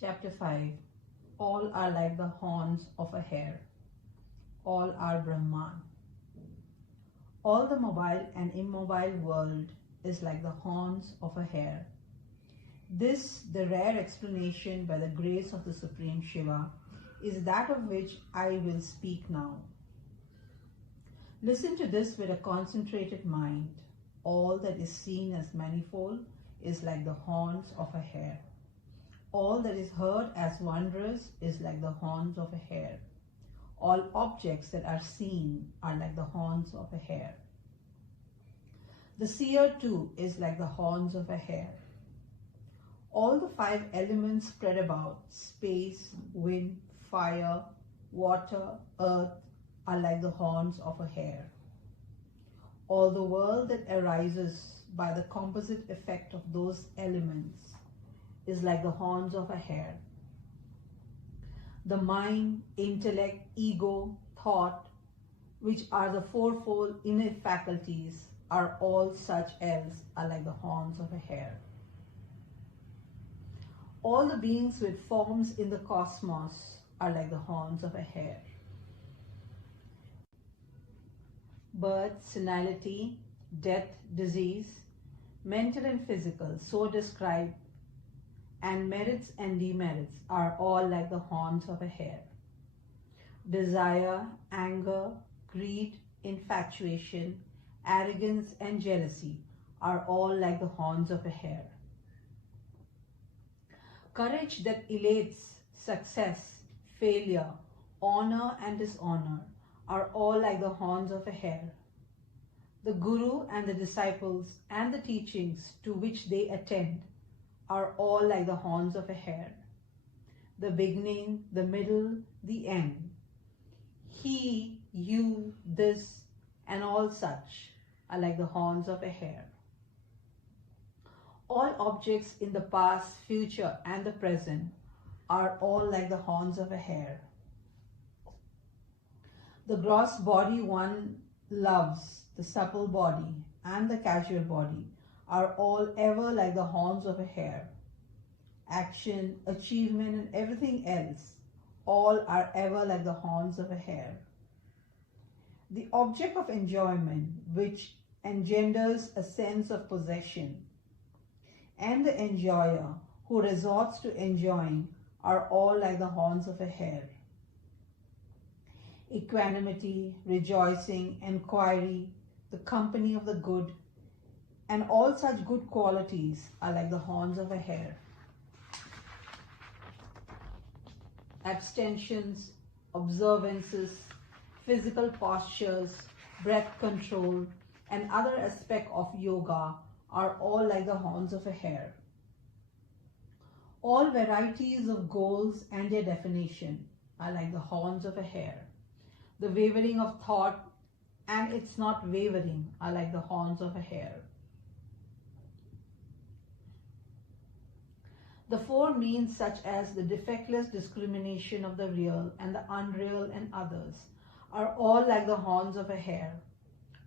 Chapter 5. All are like the horns of a hare. All are Brahman. All the mobile and immobile world is like the horns of a hare. This, the rare explanation by the grace of the Supreme Shiva, is that of which I will speak now. Listen to this with a concentrated mind. All that is seen as manifold is like the horns of a hare. All that is heard as wondrous is like the horns of a hare. All objects that are seen are like the horns of a hare. The seer too is like the horns of a hare. All the five elements spread about, space, wind, fire, water, earth, are like the horns of a hare. All the world that arises by the composite effect of those elements is like the horns of a hare. The mind, intellect, ego, thought, which are the fourfold inner faculties, are all such else are like the horns of a hare. All the beings with forms in the cosmos are like the horns of a hare. Birth, senility, death, disease, mental and physical, so described, and merits and demerits are all like the horns of a hare. Desire, anger, greed, infatuation, arrogance and jealousy are all like the horns of a hare. Courage that elates, success, failure, honor and dishonor are all like the horns of a hare. The Guru and the disciples and the teachings to which they attend are all like the horns of a hare. The beginning, the middle, the end. He, you, this, and all such are like the horns of a hare. All objects in the past, future, and the present are all like the horns of a hare. The gross body one loves, the supple body, and the casual body are all ever like the horns of a hare. Action, achievement, and everything else, all are ever like the horns of a hare. The object of enjoyment, which engenders a sense of possession, and the enjoyer who resorts to enjoying are all like the horns of a hare. Equanimity, rejoicing, enquiry, the company of the good, and all such good qualities are like the horns of a hare. Abstentions, observances, physical postures, breath control, and other aspects of yoga are all like the horns of a hare. All varieties of goals and their definition are like the horns of a hare. The wavering of thought and its not wavering are like the horns of a hare. The four means such as the defectless discrimination of the real and the unreal and others are all like the horns of a hare.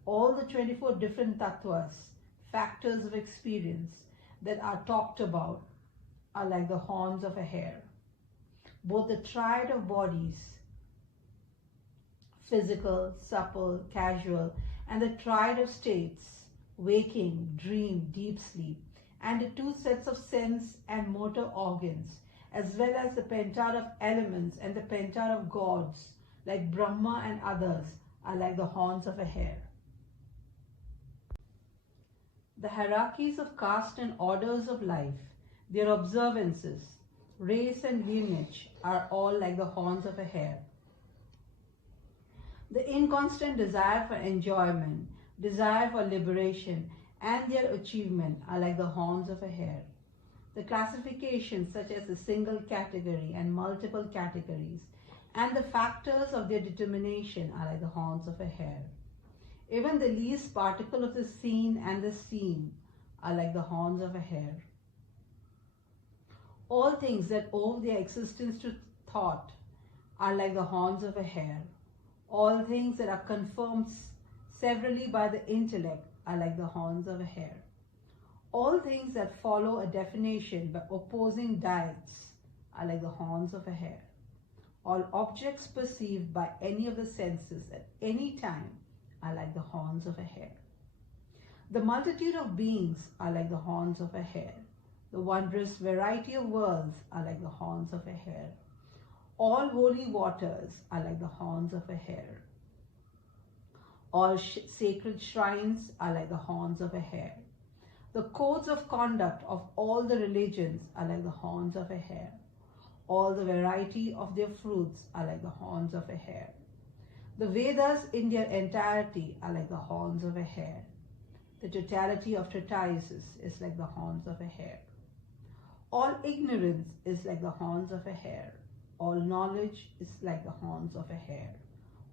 All the 24 different tattvas, factors of experience that are talked about are like the horns of a hare. Both the triad of bodies, physical, supple, casual, and the triad of states, waking, dream, deep sleep, and the two sets of sense and motor organs, as well as the pentad of elements and the pentad of gods, like Brahma and others, are like the horns of a hare. The hierarchies of caste and orders of life, their observances, race and lineage are all like the horns of a hare. The inconstant desire for enjoyment, desire for liberation, and their achievement are like the horns of a hare. The classifications such as the single category and multiple categories, and the factors of their determination are like the horns of a hare. Even the least particle of the seen and the seen are like the horns of a hare. All things that owe their existence to thought are like the horns of a hare. All things that are confirmed severally by the intellect are like the horns of a hare. All things that follow a definition by opposing diets are like the horns of a hare. All objects perceived by any of the senses at any time are like the horns of a hare. The multitude of beings are like the horns of a hare. The wondrous variety of worlds are like the horns of a hare. All holy waters are like the horns of a hare. All sacred shrines are like the horns of a hare. The codes of conduct of all the religions are like the horns of a hare. All the variety of their fruits are like the horns of a hare. The Vedas in their entirety are like the horns of a hare. The totality of treatises is like the horns of a hare. All ignorance is like the horns of a hare. All knowledge is like the horns of a hare.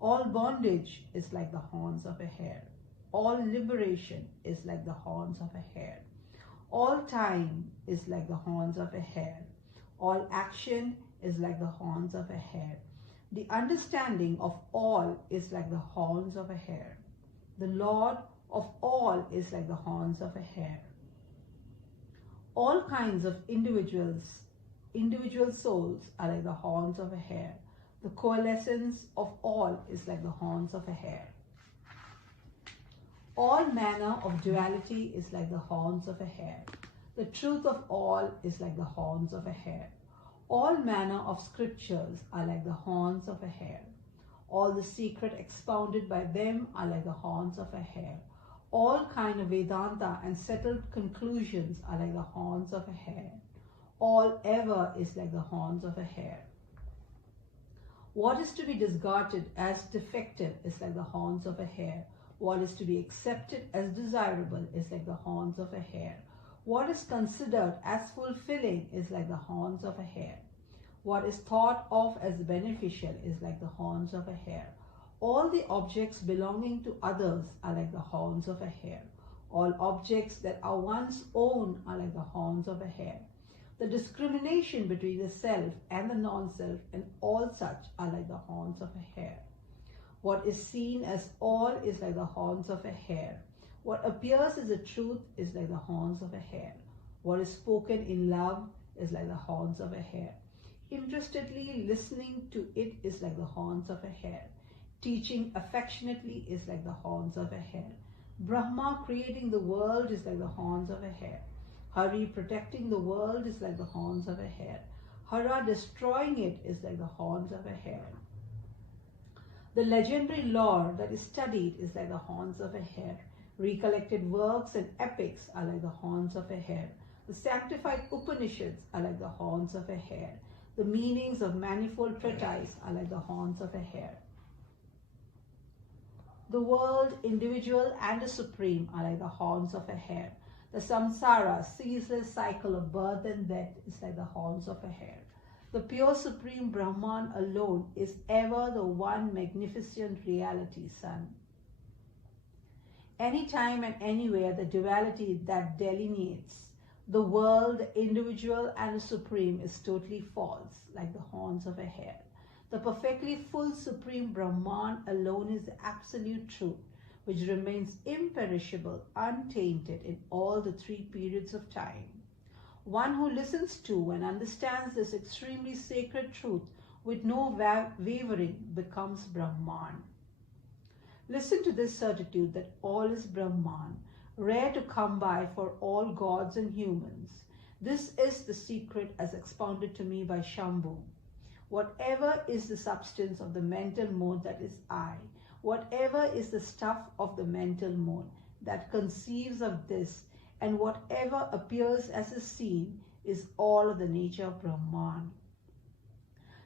All bondage is like the horns of a hare. All liberation is like the horns of a hare. All time is like the horns of a hare. All action is like the horns of a hare. The understanding of all is like the horns of a hare. The Lord of all is like the horns of a hare. All kinds of individual souls are like the horns of a hare. The coalescence of all is like the horns of a hare. All manner of duality is like the horns of a hare. The truth of all is like the horns of a hare. All manner of scriptures are like the horns of a hare. All the secret expounded by them are like the horns of a hare. All kind of Vedanta and settled conclusions are like the horns of a hare. All ever is like the horns of a hare. What is to be discarded as defective is like the horns of a hare. What is to be accepted as desirable is like the horns of a hare. What is considered as fulfilling is like the horns of a hare. What is thought of as beneficial is like the horns of a hare. All the objects belonging to others are like the horns of a hare. All objects that are one's own are like the horns of a hare. The discrimination between the self and the non-self and all such are like the horns of a hare. What is seen as all is like the horns of a hare. What appears as a truth is like the horns of a hare. What is spoken in love is like the horns of a hare. Interestedly listening to it is like the horns of a hare. Teaching affectionately is like the horns of a hare. Brahma creating the world is like the horns of a hare. Hari protecting the world is like the horns of a hare. Hara destroying it is like the horns of a hare. The legendary lore that is studied is like the horns of a hare. Recollected works and epics are like the horns of a hare. The sanctified Upanishads are like the horns of a hare. The meanings of manifold treatises are like the horns of a hare. The world, individual and the supreme are like the horns of a hare. The samsara, ceaseless cycle of birth and death, is like the horns of a hare. The pure supreme Brahman alone is ever the one magnificent reality, son. Anytime and anywhere the duality that delineates the world, the individual and the supreme is totally false, like the horns of a hare. The perfectly full supreme Brahman alone is the absolute truth, which remains imperishable, untainted in all the three periods of time. One who listens to and understands this extremely sacred truth with no wavering becomes Brahman. Listen to this certitude that all is Brahman, rare to come by for all gods and humans. This is the secret as expounded to me by Shambhu. Whatever is the substance of the mental mode, that is I. Whatever is the stuff of the mental mode that conceives of this, and whatever appears as a scene is all of the nature of Brahman.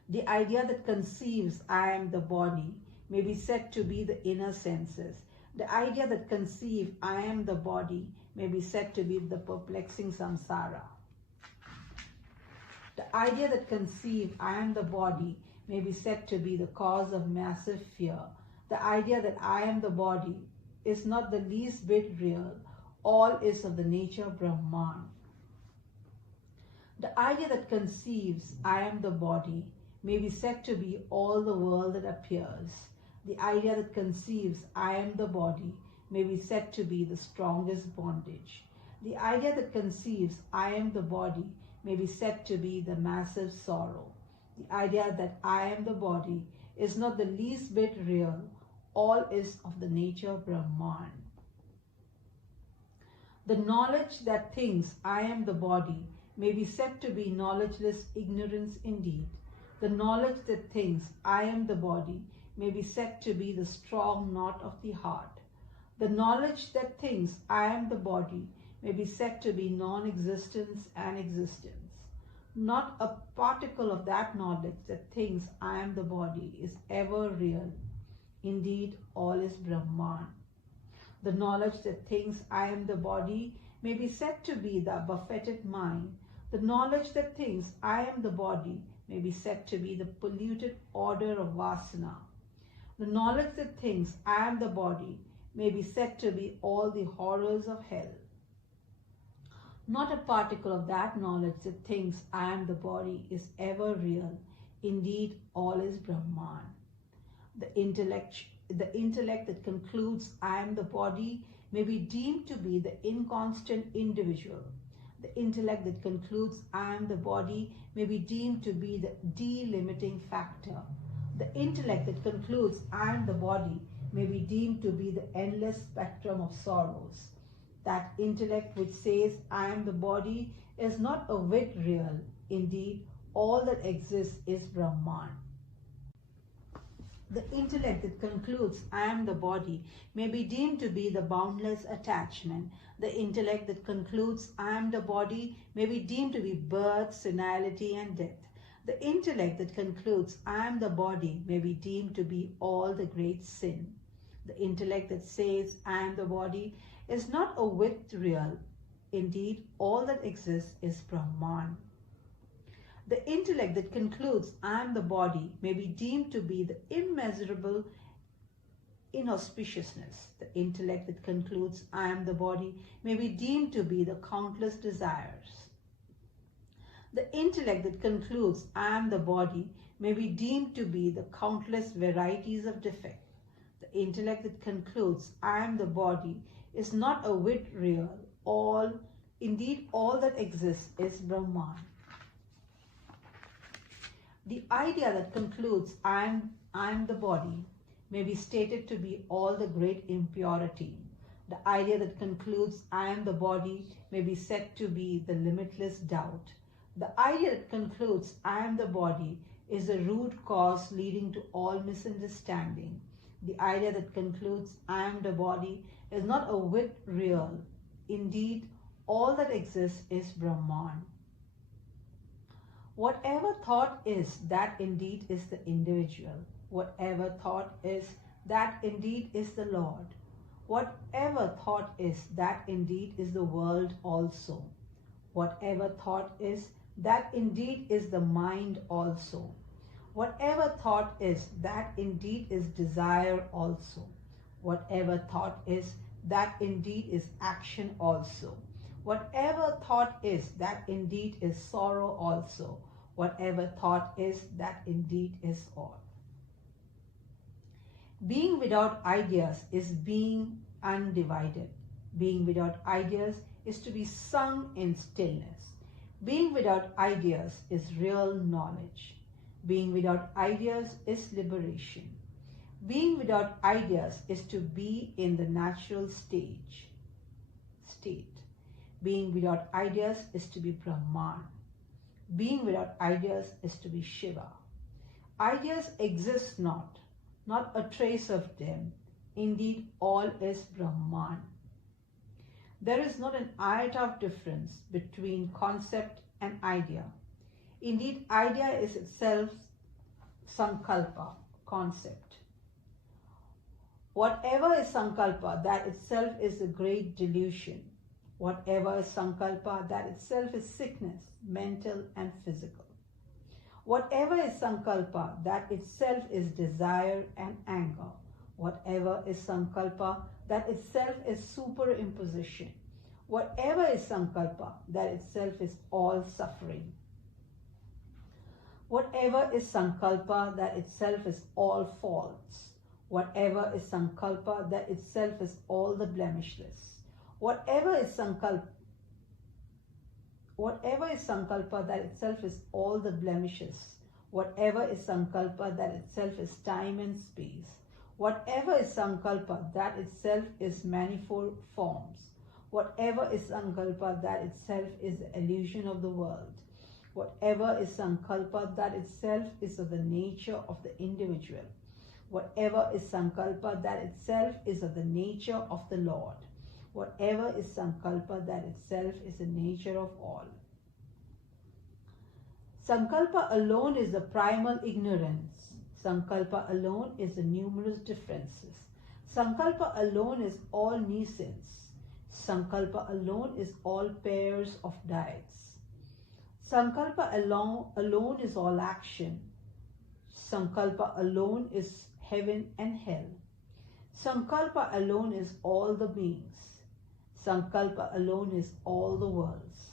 The idea that conceives I am the body may be said to be the inner senses. The idea that conceives I am the body may be said to be the perplexing samsara. The idea that conceives I am the body may be said to be the cause of massive fear. The idea that I am the body is not the least bit real. All is of the nature of Brahman. The idea that conceives I am the body may be said to be all the world that appears. The idea that conceives I am the body may be said to be the strongest bondage. The idea that conceives I am the body may be said to be the massive sorrow. The idea that I am the body is not the least bit real. All is of the nature of Brahman. The knowledge that thinks I am the body may be said to be knowledgeless ignorance indeed. The knowledge that thinks I am the body may be said to be the strong knot of the heart. The knowledge that thinks I am the body may be said to be non-existence and existence. Not a particle of that knowledge that thinks I am the body is ever real. Indeed, all is Brahman. The knowledge that thinks I am the body may be said to be the buffeted mind. The knowledge that thinks I am the body may be said to be the polluted order of Vasana. The knowledge that thinks I am the body may be said to be all the horrors of hell. Not a particle of that knowledge that thinks I am the body is ever real. Indeed, all is Brahman. The intellect that concludes I am the body may be deemed to be the inconstant individual. The intellect that concludes I am the body may be deemed to be the delimiting factor. The intellect that concludes I am the body may be deemed to be the endless spectrum of sorrows. That intellect which says I am the body is not a whit real. Indeed, all that exists is Brahman. The intellect that concludes I am the body may be deemed to be the boundless attachment. The intellect that concludes I am the body may be deemed to be birth, senility, and death. The intellect that concludes I am the body may be deemed to be all the great sin. The intellect that says I am the body is not a whit real. Indeed, all that exists is Brahman. The intellect that concludes I am the body may be deemed to be the immeasurable inauspiciousness. The intellect that concludes I am the body may be deemed to be the countless desires. The intellect that concludes I am the body may be deemed to be the countless varieties of defect. The intellect that concludes I am the body is not a whit real. Indeed, all that exists is Brahman. The idea that concludes I am the body may be stated to be all the great impurity. The idea that concludes I am the body may be said to be the limitless doubt. The idea that concludes I am the body is the root cause leading to all misunderstanding. The idea that concludes I am the body is not a whit real. Indeed, all that exists is Brahman. Whatever thought is, that indeed is the individual. Whatever thought is, that indeed is the Lord. Whatever thought is, that indeed is the world also. Whatever thought is, that indeed is the mind also. Whatever thought is, that indeed is desire also. Whatever thought is, that indeed is action also. Whatever thought is, that indeed is sorrow also. Whatever thought is, that indeed is all. Being without ideas is being undivided. Being without ideas is to be sung in stillness. Being without ideas is real knowledge. Being without ideas is liberation. Being without ideas is to be in the natural state. Being without ideas is to be Brahman. Being without ideas is to be Shiva. Ideas exist not a trace of them. Indeed, all is Brahman. There is not an iota of difference between concept and idea. Indeed, idea is itself sankalpa, concept. Whatever is sankalpa, that itself is a great delusion. Whatever is sankalpa, that itself is sickness, mental and physical. Whatever is sankalpa, that itself is desire and anger. Whatever is sankalpa, that itself is superimposition. Whatever is sankalpa, that itself is all suffering. Whatever is sankalpa, that itself is all faults. Whatever is sankalpa, that itself is all the blemishless. Whatever is sankalpa, Whatever is sankalpa, that itself is all the blemishes. Whatever is sankalpa, that itself is time and space. Whatever is sankalpa, that itself is manifold forms. Whatever is sankalpa, that itself is the illusion of the world. Whatever is sankalpa, that itself is of the nature of the individual. Whatever is sankalpa, that itself is of the nature of the Lord. Whatever is sankalpa, that itself is the nature of all. Sankalpa alone is the primal ignorance. Sankalpa alone is the numerous differences. Sankalpa alone is all nescience. Sankalpa alone is all pairs of diets. Sankalpa alone is all action. Sankalpa alone is heaven and hell. Sankalpa alone is all the beings. Sankalpa alone is all the worlds.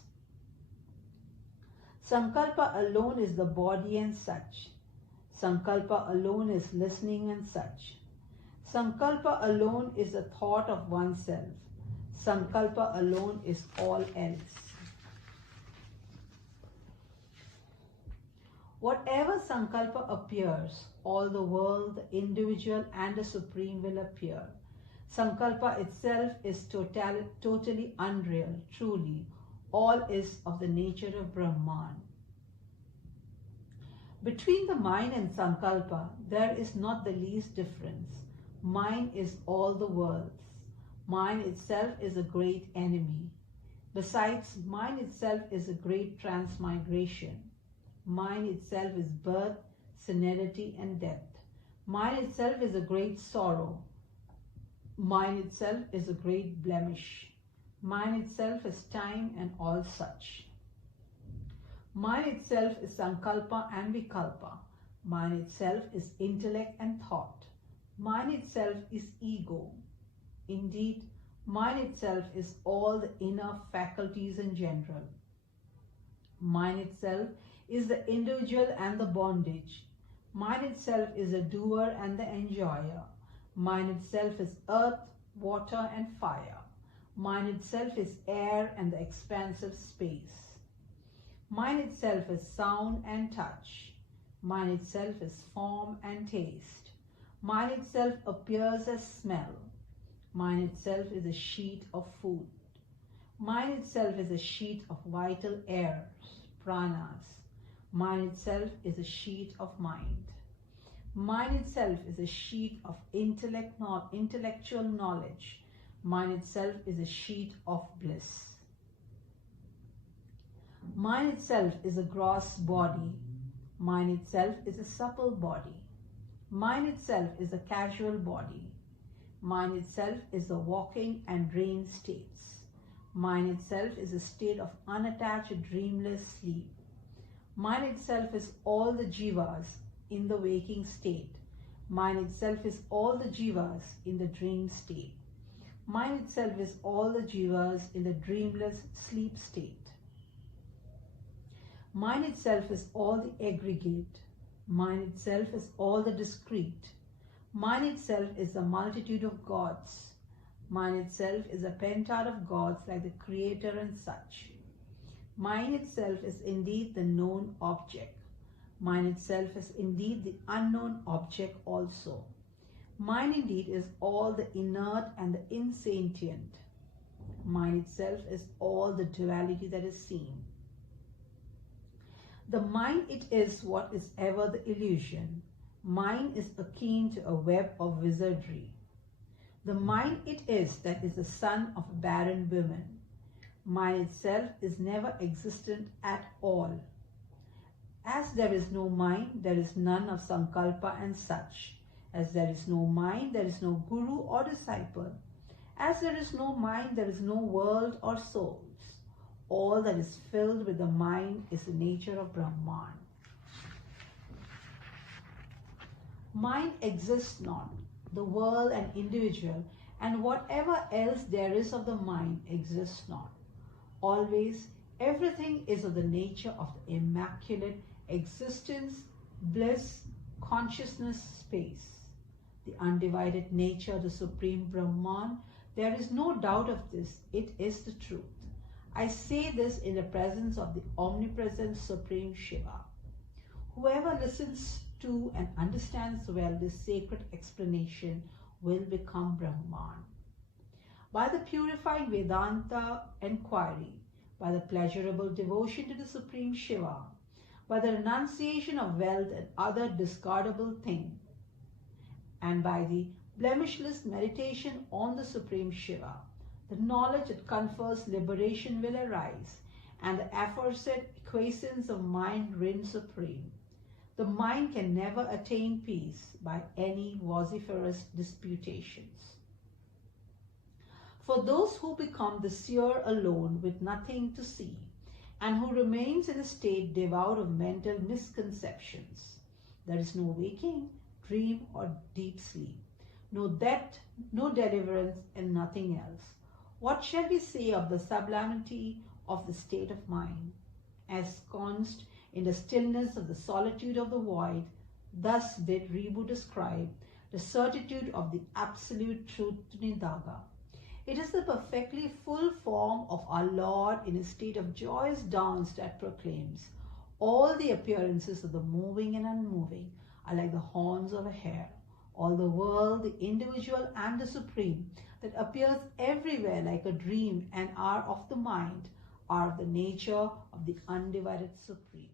Sankalpa alone is the body and such. Sankalpa alone is listening and such. Sankalpa alone is the thought of oneself. Sankalpa alone is all else. Whatever sankalpa appears, all the world, the individual and the supreme will appear. Sankalpa itself is totally unreal, truly. All is of the nature of Brahman. Between the mind and sankalpa, there is not the least difference. Mind is all the worlds. Mind itself is a great enemy. Besides, mind itself is a great transmigration. Mind itself is birth, senility and death. Mind itself is a great sorrow. Mind itself is a great blemish. Mind itself is time and all such. Mind itself is sankalpa and vikalpa. Mind itself is intellect and thought. Mind itself is ego. Indeed, mind itself is all the inner faculties in general. Mind itself is the individual and the bondage. Mind itself is the doer and the enjoyer. Mind itself is earth, water and fire. Mind itself is air and the expansive space. Mind itself is sound and touch. Mind itself is form and taste. Mind itself appears as smell. Mind itself is a sheet of food. Mind itself is a sheet of vital airs, pranas. Mind itself is a sheet of mind. Mind itself is a sheet of intellectual knowledge. Mind itself is a sheet of bliss. Mind itself is a gross body. Mind itself is a supple body. Mind itself is a casual body. Mind itself is the walking and dream states. Mind itself is a state of unattached dreamless sleep. Mind itself is all the jivas in the waking state. Mind itself is all the jivas in the dream state. Mind itself is all the jivas in the dreamless sleep state. Mind itself is all the aggregate. Mind itself is all the discrete. Mind itself is the multitude of gods. Mind itself is a pentad of gods like the Creator and such. Mind itself is indeed the known object. Mind itself is indeed the unknown object also. Mind indeed is all the inert and the insentient. Mind itself is all the duality that is seen. The mind it is what is ever the illusion. Mind is akin to a web of wizardry. The mind it is that is the son of barren women. Mind itself is never existent at all. As there is no mind, there is none of sankalpa and such. As there is no mind, there is no guru or disciple. As there is no mind, there is no world or souls. All that is filled with the mind is the nature of Brahman. Mind exists not. The world and individual and whatever else there is of the mind exists not. Always, everything is of the nature of the immaculate existence, bliss, consciousness, space. The undivided nature, the supreme Brahman, there is no doubt of this. It is the truth. I say this in the presence of the omnipresent Supreme Shiva. Whoever listens to and understands well this sacred explanation will become Brahman. By the purifying Vedanta inquiry, by the pleasurable devotion to the Supreme Shiva, by the renunciation of wealth and other discardable things, and by the blemishless meditation on the Supreme Shiva, the knowledge that confers liberation will arise, and the aforesaid equations of mind reign supreme. The mind can never attain peace by any vociferous disputations. For those who become the seer alone with nothing to see, and who remains in a state devoid of mental misconceptions, there is no waking, dream, or deep sleep, no death, no deliverance, and nothing else. What shall we say of the sublimity of the state of mind? As ensconced in the stillness of the solitude of the void, thus did Ribhu describe the certitude of the absolute truth to Nidaga. It is the perfectly full form of our Lord in a state of joyous dance that proclaims, all the appearances of the moving and unmoving are like the horns of a hare. All the world, the individual and the supreme, that appears everywhere like a dream and are of the mind, are of the nature of the undivided Supreme.